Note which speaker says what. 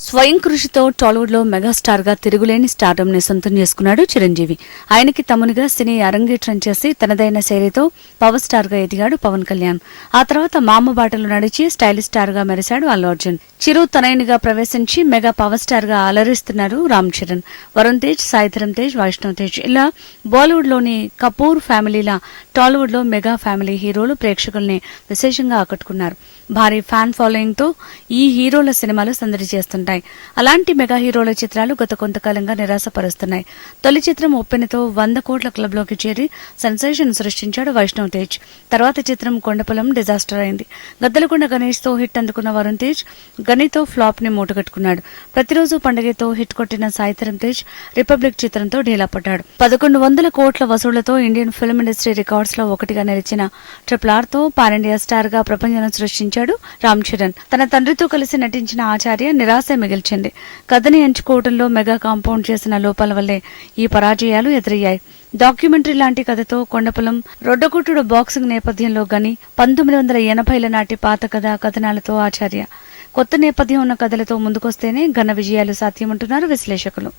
Speaker 1: స్వయం కృషితో టాలీవుడ్లో మెగాస్టార్గా తిరుగులేని స్టార్డమ్ని సొంతం చేసుకున్నాడు చిరంజీవి. ఆయనకి తమ్మునిగా సినీ అరంగేట్రం చేసి తనదైన శైలితో పవర్ స్టార్గా ఎదిగాడు పవన్ కళ్యాణ్. ఆ తర్వాత మామ బాటలు నడిచి స్టైలిష్ స్టార్గా మెరిశాడు అల్లు అర్జున్. చిరు తనయునిగా ప్రవేశించి మెగా పవర్ స్టార్గా అలరిస్తున్నారు రామ్ చరణ్. వరుణ్ తేజ్ సాయిధరం తేజ్ వైష్ణవ్ తేజ్ ఇలా బాలీవుడ్లోని కపూర్ ఫ్యామిలీల టాలీవుడ్లో మెగా ఫ్యామిలీ హీరోలు ప్రేక్షకుల్ని విశేషంగా ఆకట్టుకున్నారు. భారీ ఫ్యాన్ ఫాలోయింగ్తో ఈ హీరోల సినిమాలు సందడి ఉంటాయి. అలాంటి మెగా హీరోల చిత్రాలు గత కొంతకాలంగా నిరాశపరుస్తున్నాయి. తొలి చిత్రం ఒప్పెనతో వంద కోట్ల క్లబ్లోకి చేరి సెన్సేషన్ సృష్టించాడు వైష్ణవ్ తేజ్. తర్వాత చిత్రం కొండపొలం డిజాస్టర్ అయింది. గద్దలకొండ గణేష్తో హిట్ అందుకున్న వరుణ్ తేజ్ గనితో ఫ్లాప్ని మూటగట్టుకున్నాడు. ప్రతిరోజు పండుగతో హిట్ కొట్టిన సాయితరం తేజ్ రిపబ్లిక్ చిత్రంతో ఢీలా పడ్డాడు. పదకొండు వందల కోట్ల వసూళ్ళతో ఇండియన్ ఫిల్మ్ ఇండస్ట్రీ రికార్డ్స్లో ఒకటిగా నిలిచిన ట్రిపుల్ ఆర్తో పాన్ ఇండియా స్టార్గా ప్రపంచం సృష్టించాడు రామ్ చరణ్. తన తండ్రితో కలిసి నటించిన ఆచార్య నిరాశ మిగిల్చింది. కథని ఎంచుకోవడంలో మెగా కాంపౌండ్ చేసిన లోపాల వల్లే ఈ పరాజయాలు ఎదురయ్యాయి. డాక్యుమెంటరీ లాంటి కథతో కొండపొలం రొడ్డకుట్టుడు బాక్సింగ్ నేపథ్యంలో గని పంతొమ్మిది వందల ఎనభైల నాటి పాత కథ కథనాలతో ఆచార్య. కొత్త నేపథ్యం ఉన్న కథలతో ముందుకొస్తేనే ఘన విజయాలు సాధ్యమంటున్నారు విశ్లేషకులు.